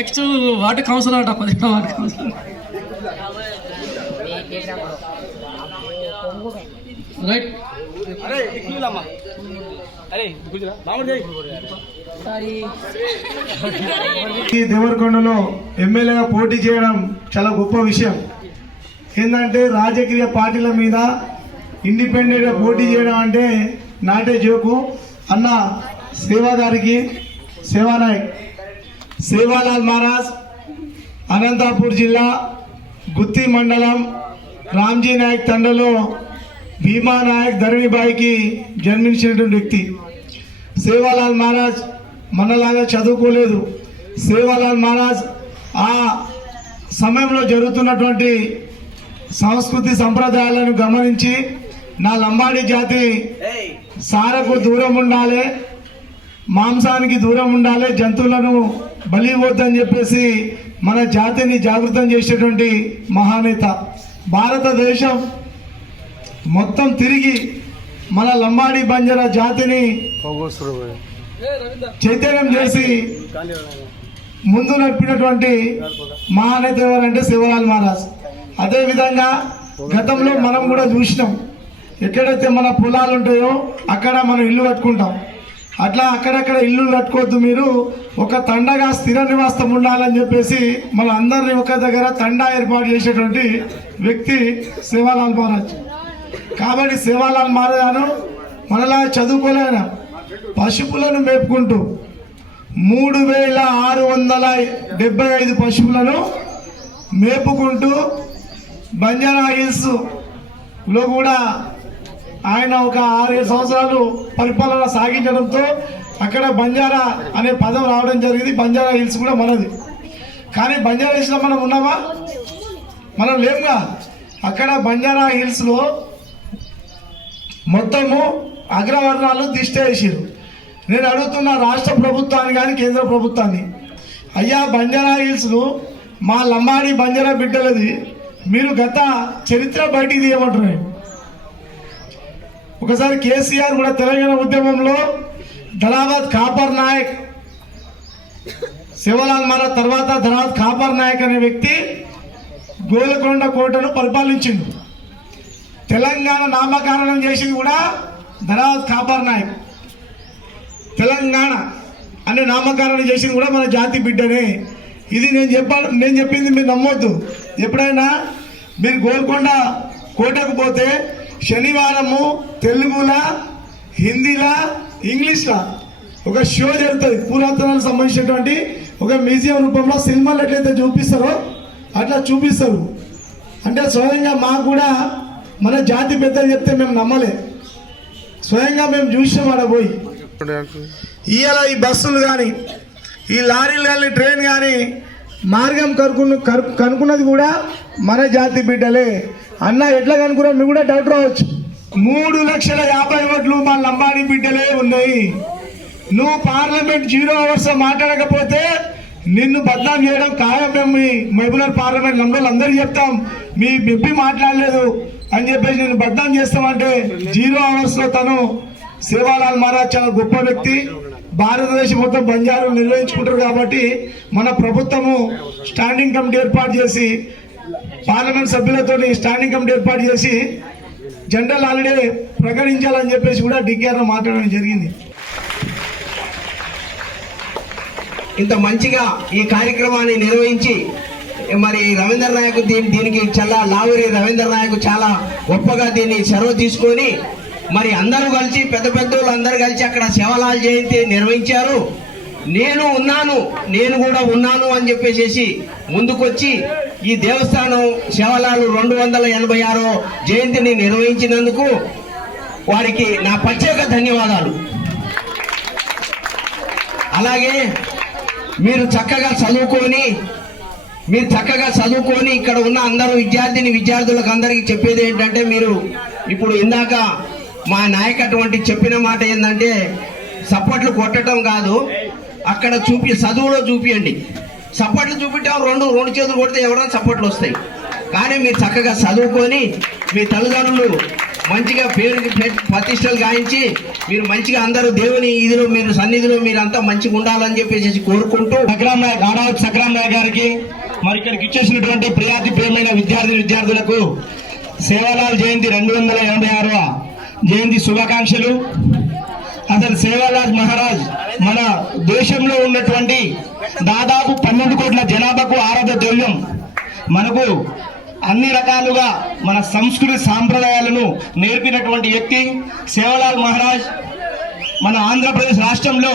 Next ward councillor అంట councillor. Right. ఈ దేవరకొండలో ఎమ్మెల్యేగా పోటీ చేయడం చాలా గొప్ప విషయం. ఏంటంటే రాజకీయ పార్టీల మీద ఇండిపెండెంట్గా పోటీ చేయడం అంటే నాటే జోకు. అన్న సేవా గారికి సేవానాయక్. సేవాలాల్ మహారాజ్ అనంతపూర్ జిల్లా గుత్తి మండలం రామ్జీ నాయక్ తండలో భీమా నాయక్ ధరణిబాయికి జన్మించినటువంటి వ్యక్తి. సేవాలాల్ మహారాజ్ మనలాగా చదువుకోలేదు. సేవాలాల్ మహారాజ్ ఆ సమయంలో జరుగుతున్నటువంటి సంస్కృతి సంప్రదాయాలను గమనించి నా లంబాడి జాతి సారకు దూరం ఉండాలి. మాంసానికి దూరం ఉండాలి జంతువులను బలి ఇవ్వద్దని చెప్పేసి మన జాతిని జాగృతం చేసేటువంటి మహానేత. భారతదేశం మొత్తం తిరిగి మన లంబాడి బంజారా జాతిని చైతన్యం చేసి ముందు నడిపినటువంటి మహానేత ఎవరంటే శివలాల్ మహారాజ్. అదేవిధంగా గతంలో మనం కూడా చూసినాం ఎక్కడైతే మన పొలాలు ఉంటాయో అక్కడ మనం ఇల్లు కట్టుకుంటాం. అట్లా అక్కడక్కడ ఇల్లు కట్టుకోవద్దు మీరు. ఒక తండగా స్థిర నివాసం ఉండాలని చెప్పేసి మన అందరినీ ఒక దగ్గర తండా ఏర్పాటు చేసేటువంటి వ్యక్తి సేవాలాల్ మహారాజ్. కాబట్టి సేవాలాల్ మహారాజాను మనలా చదువుకోలేన పశువులను మేపుకుంటూ మూడు వేల ఆరు వందల డెబ్బై ఐదు పశువులను మేపుకుంటూ బంజారా హిల్స్లో కూడా ఆయన ఒక ఆరేడు సంవత్సరాలు పరిపాలన సాగించడంతో అక్కడ బంజారా అనే పదం రావడం జరిగింది. బంజారా హిల్స్ కూడా మనది. కానీ బంజారా హిల్స్లో మనం ఉన్నామా? మనం లేముగా. అక్కడ బంజారా హిల్స్లో మొత్తము అగ్రవర్ణాలు దిష్టేసారు నేను అడుగుతున్న రాష్ట్ర ప్రభుత్వాన్ని కానీ కేంద్ర ప్రభుత్వాన్ని అయ్యా బంజారా హిల్స్లో మా లంబాడి బంజారా బిడ్డలది మీరు గత చరిత్ర బయటికి తీయమంటున్నాయి. ఒకసారి కేసీఆర్ కూడా తెలంగాణ ఉద్యమంలో ధనాబాద్ కాపర్ నాయక్ శివలాల్ మారా తర్వాత ధనాబాద్ కాపర్ నాయక్ అనే వ్యక్తి గోలకొండ కోటను పరిపాలించిండు. తెలంగాణ నామకరణం చేసింది కూడా ధనాబాద్ కాపర్ నాయక్. తెలంగాణ అనే నామకరణం చేసింది కూడా మన జాతి బిడ్డనే. ఇది నేను చెప్పాను నేను చెప్పింది మీరు నమ్మొద్దు. ఎప్పుడైనా మీరు గోల్కొండ కోటకు పోతే శనివారము తెలుగులా హిందీలా ఇంగ్లీష్లా. ఒక షో జరుగుతుంది. పురాతనాలకు సంబంధించినటువంటి ఒక మ్యూజియం రూపంలో సినిమాలు ఎట్లయితే చూపిస్తారో అట్లా చూపిస్తారు. అంటే స్వయంగా మాకు కూడా మన జాతి పెద్దలు చెప్తే మేము నమ్మలే. స్వయంగా మేము చూసాం ఆడ పోయి. ఇవాళ ఈ బస్సులు కానీ ఈ లారీలు కానీ ట్రైన్ కానీ మార్గం కనుక్కున్న కనుక్కున్నది కూడా మన జాతి బిడ్డలే. అన్న ఎట్లా కనుక్కున్నా మీరు కూడా డౌట్ రావచ్చు. మూడు లక్షల యాభై ఓట్లు మా లంబాడి బిడ్డలే ఉన్నాయి. నువ్వు పార్లమెంట్ జీరో అవర్స్ మాట్లాడకపోతే నిన్ను బద్నాం చేయడం ఖాయం మేము మీ మహబూబ్నగర్ పార్లమెంట్ నంబర్లు అందరూ చెప్తాం. మీ బిబ్బి మాట్లాడలేదు అని చెప్పేసి నేను బద్నాం చేస్తామంటే జీరో అవర్స్లో తను సేవాలాల్ మహారాజ్ చాలా గొప్ప వ్యక్తి. భారతదేశం మొత్తం బంజారు నిర్వహించుకుంటారు కాబట్టి మన ప్రభుత్వము స్టాండింగ్ కమిటీ ఏర్పాటు చేసి పార్లమెంట్ సభ్యులతో స్టాండింగ్ కమిటీ ఏర్పాటు చేసి జనరల్ హాలిడే ప్రకటించాలని చెప్పేసి కూడా డికేఆర్ మాట్లాడడం జరిగింది. ఇంత మంచిగా ఈ కార్యక్రమాన్ని నిర్వహించి మరి రవీంద్ర నాయక్ దీని దీనికి చాలా లావురి రవీంద్ర నాయక్ చాలా గొప్పగా దీన్ని సెలవు తీసుకొని మరి అందరూ కలిసి పెద్ద పెద్దోళ్ళు అందరూ కలిసి అక్కడ శివలాల్ జయంతి నిర్వహించారు. నేను ఉన్నాను నేను కూడా ఉన్నాను అని చెప్పేసి ముందుకొచ్చి ఈ దేవస్థానం శివలాలు రెండు వందల ఎనభై ఆరో జయంతిని నిర్వహించినందుకు వారికి నా ప్రత్యేక ధన్యవాదాలు. అలాగే మీరు చక్కగా చదువుకొని మీరు చక్కగా చదువుకొని ఇక్కడ ఉన్న అందరూ విద్యార్థిని విద్యార్థులకు అందరికీ చెప్పేది ఏంటంటే మీరు ఇప్పుడు ఇందాక మా నాయకటువంటి చెప్పిన మాట ఏంటంటే సపోర్ట్లు కొట్టడం కాదు అక్కడ చూపి చదువులో చూపియండి. సప్పట్లు చూపించాం రెండు రెండు చేతులు కొడితే ఎవరైనా సప్పట్లు వస్తాయి. కానీ మీరు చక్కగా చదువుకొని మీ తల్లిదండ్రులు మంచిగా పేరు ప్రతిష్టలు గాయించి మీరు మంచిగా అందరూ దేవుని ఇదిలో మీరు సన్నిధిలో మీరు అంతా మంచిగా ఉండాలని చెప్పేసి కోరుకుంటూ సక్రామ్ నాయక్ ఆడావత్ నాయక్ గారికి మరి ఇక్కడికి ఇచ్చేసినటువంటి ప్రియాతి ప్రియమైన విద్యార్థి విద్యార్థులకు సేవాలాల్ జయంతి రెండు వందల ఎనభై ఆరవ జయంతి శుభాకాంక్షలు. అతని సేవాలాల్ మహారాజ్ మన దేశంలో ఉన్నటువంటి దాదాపు పన్నెండు కోట్ల జనాభాకు ఆరాధ ద్రవ్యం మనకు అన్ని రకాలుగా మన సంస్కృతి సాంప్రదాయాలను నేర్పినటువంటి వ్యక్తి సేవలాల్ మహారాజ్ మన ఆంధ్రప్రదేశ్ రాష్ట్రంలో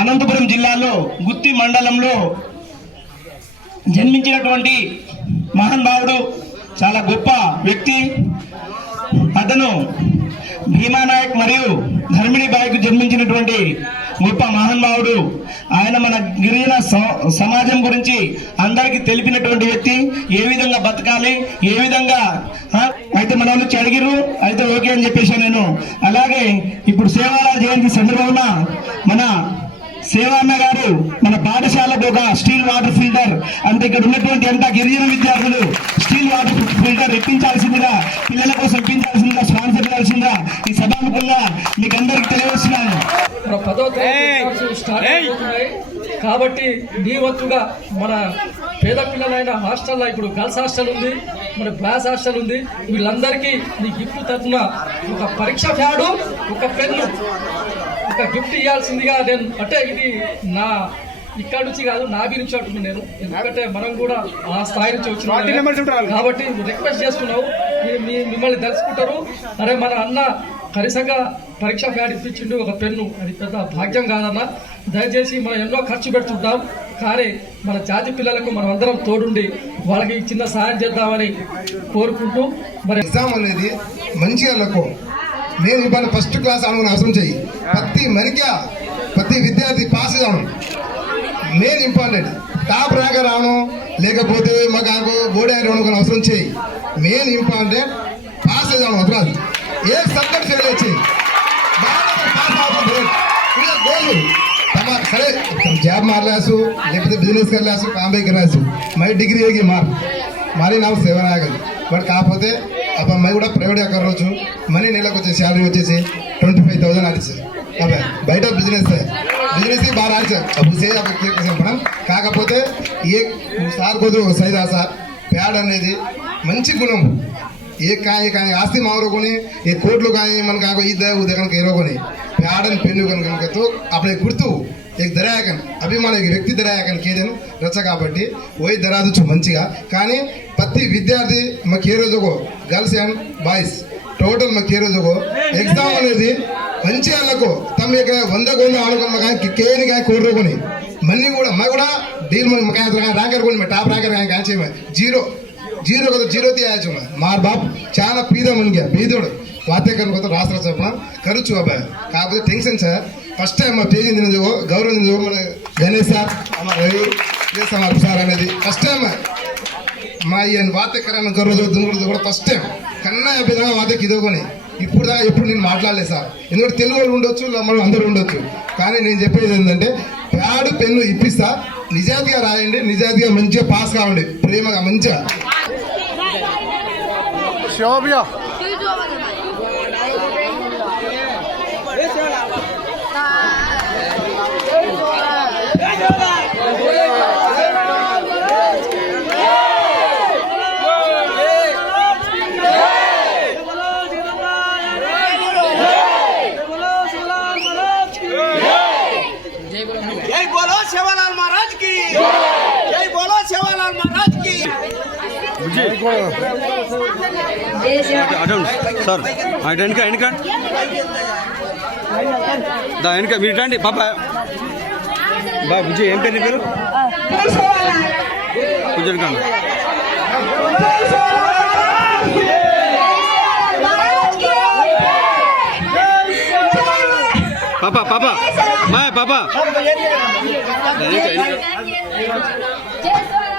అనంతపురం జిల్లాలో గుత్తి మండలంలో జన్మించినటువంటి మహానుభావుడు చాలా గొప్ప వ్యక్తి. అతను భీమానాయక్ మరియు ధర్మిణి బాయికు జన్మించినటువంటి గొప్ప మహానుభావుడు ఆయన మన గిరిజన స- సమాజం గురించి అందరికీ తెలిపినటువంటి వ్యక్తి ఏ విధంగా బతకాలి ఏ విధంగా అయితే మన వాళ్ళు చెడిగిర్రు అయితే ఓకే అని చెప్పేసి నేను అలాగే ఇప్పుడు సేవాల జయంతి సందర్భంగా మన సేవాన్న గారు మన పాఠశాలకు ఒక స్టీల్ వాటర్ ఫిల్టర్ అంటే ఇక్కడ ఉన్నటువంటి అంత గిరిజన విద్యార్థులు స్టీల్ వాటర్ ఫిల్టర్ ఇప్పించాలి కాబట్టి మీ వంతుగా మన పేద పిల్లలైన హాస్టల్లో ఇప్పుడు గర్ల్స్ హాస్టల్ ఉంది మన బాయ్స్ హాస్టల్ ఉంది. వీళ్ళందరికీ మీ గిఫ్ట్ తరఫున ఒక పరీక్ష ప్యాడు ఒక పెన్ను ఒక గిఫ్ట్ ఇవ్వాల్సిందిగా నేను అంటే ఇది నా ఇక్కడ నుంచి కాదు నా నుంచి అంటున్నాను నేను. ఎందుకంటే మనం కూడా ఆ స్థాయి నుంచి వచ్చిన కాబట్టి రిక్వెస్ట్ చేస్తున్నావు మిమ్మల్ని తెలుసుకుంటారు. అరే మన అన్న కనీసంగా పరీక్ష ప్యాడ్ ఇప్పించిండు ఒక పెన్ను. అది పెద్ద భాగ్యం కాదన్న దయచేసి మనం ఎన్నో ఖర్చు పెడుతుంటాం. కానీ మన జాతి పిల్లలకు మనం అందరం తోడుండి వాళ్ళకి చిన్న సహాయం చేద్దామని కోరుకుంటూ మరి ఎగ్జామ్ అనేది మంచిగా నేను ఇవాళ ఫస్ట్ క్లాస్ అనుకుని అవసరం చెయ్యి. ప్రతి మనిక ప్రతి విద్యార్థి పాస్ కావడం మెయిన్ ఇంపార్టెంట్ టాప్ ర్యాంక్ రావడం లేకపోతే మాకు బోర్డు ర్యాంక్ రావడం అవసరం చేయి మెయిన్ ఇంపార్టెంట్ పాస్ కావడం అవసరం ఏ సబ్జెక్ట్ ఫెయిల్ వచ్చి గోల్ సరే జాబ్ మారలేసు లేకపోతే బిజినెస్ కర్లేసు కాంబైకి రాసు మై డిగ్రీ ఏగి మార్. మరి నాకు సేవ రాగదు బట్ కాకపోతే అబ్బా మై కూడా ప్రైవేట్ ఎక్కడ రోజు మనీ నెలకు వచ్చే శాలరీ వచ్చేసి ట్వంటీ ఫైవ్ థౌసండ్ ఆడిస్తారు అబ్బా బయట బిజినెస్ బిజినెస్ బాగా ఆడిచారు అప్పుడు మనం కాకపోతే ఏ సార్ కొద్దు సైదా సార్. ప్యాడ్ అనేది మంచి గుణం. ఏ కాయ కానీ ఆస్తి మావరుకొని ఏ కోట్లు కానీ మనకు కాక ఈ దగ్గర ఉదయం కనుక ఇరవకొని ప్యాడని పెన్ను కనుక అప్పుడే గుర్తు. एक దరాయకన్ అభిమాన వ్యక్తి దరాయకన్ కేదన్ రచ కాబట్టి ఓయ్ దరాదు మంచిగా కానీ ప్రతి విద్యార్థి మాకు ఏ రోజుకో గర్ల్స్ అండ్ బాయ్స్ టోటల్ మాకు ఏ రోజుకో ఎగ్జామ్ అనేది మంచి వాళ్ళకు తమ యొక్క వంద కొంద అనుకున్న కానీ కేని కానీ కోరుకొని మళ్ళీ కూడా మా కూడా డీల్ మన ర్యాంకర్ కొని టాప్ ర్యాంకర్ కానీ కానీ చేయమే జీరో జీరో కదా జీరో తీయచ్చు మా బాప్ చాలా పీదం మునిగా బీదోడు. వాద్యకరణ కొత్త రాష్ట్ర చెప్పడం ఖర్చు అబ్బాయి. కాకపోతే టెన్షన్ సార్ ఫస్ట్ టైం మా స్టేజ్ నిందిన గౌరవ మన గణేష్ సార్ అమ్మ రవి చేస్తాం సార్ అనేది. ఫస్ట్ టైం మా ఈయన వాద్యకరణ గౌరవ దుంగుడు కూడా ఫస్ట్ టైం. కన్నా విధంగా వాతకి ఇదోకొని ఇప్పుడు దాకా ఎప్పుడు నేను మాట్లాడలేదు సార్. ఎందుకంటే తెలుగు వాళ్ళు ఉండొచ్చు మనం అందరూ ఉండొచ్చు. కానీ నేను చెప్పేది ఏంటంటే ప్యాడ్ పెన్ను ఇప్పిస్తా. నిజాతిగా రాయండి నిజాతిగా మంచిగా పాస్ కావండి. ప్రేమగా మంచిగా. జై బోలో శివలాల్ మహారాజ్కి జై బోలో శివలాల్ మహారాజ్కి అటెండ్ సార్ అటు వెనక వెనక. దా వెనక మీరు రండి. పాప. బా బుజ్జి ఏం పేరు నీ పేరు? కొంచెం వెనకండి పాప పాప. మా పాప. వెనక వెనక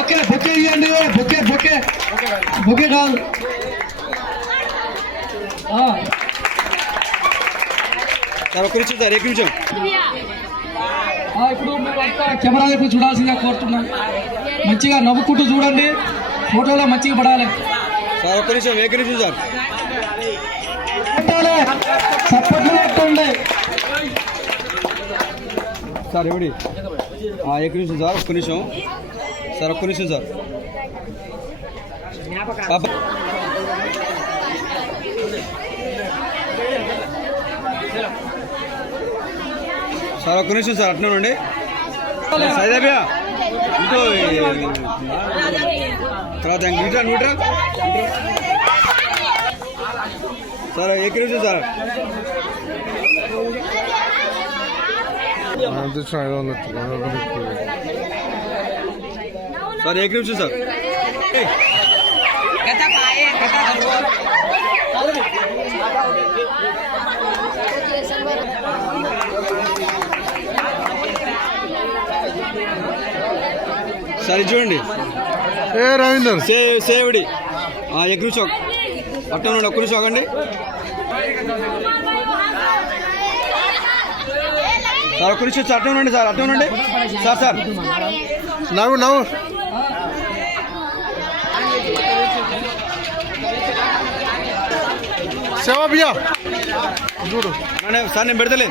okay bouquet ఇవ్వండి బొకే బొకే. బొకే కాదు సార్ ఒక్క నిమిషం ఇప్పుడు మీరు అంతా కెమెరా వైపు చూడాల్సిందిగా కోరుతున్నాం. మంచిగా నవ్వుకుంటూ చూడండి. ఫోటోలో మంచిగా పడాలి. సార్ ఒక్క నిమిషం ఎక్క నిమిషం సార్. చప్పట్లు సార్ ఎవడి? ఎక్క నిమిషం సార్ ఒక్క నిమిషం. సార్ ఒక్క నిమిషం సార్. సార్ ఒక్క నిమిషం సార్ అట్నే ఉండండి. సైదాబియా ఇంకో తర్వాత న్యూట్రా న్యూట్రా సార్ ఎక్క నిమిషం సార్ సార్ ఏక నిమిషం సార్ సార్ చూడండి. ఏ రవీందర్. సే సేవడి. నిమిషం అట్ట నుండి ఒక్క నిమిషం ఆగండి సార్ ఒక్క నిమిషం సార్ అట్ట ఉండండి సార్ అట్ట ఉండండి. Sir sir. నవ్వు నవ్వు. సేవ బియ్యా. చూడు. సార్ నేను పెడతలే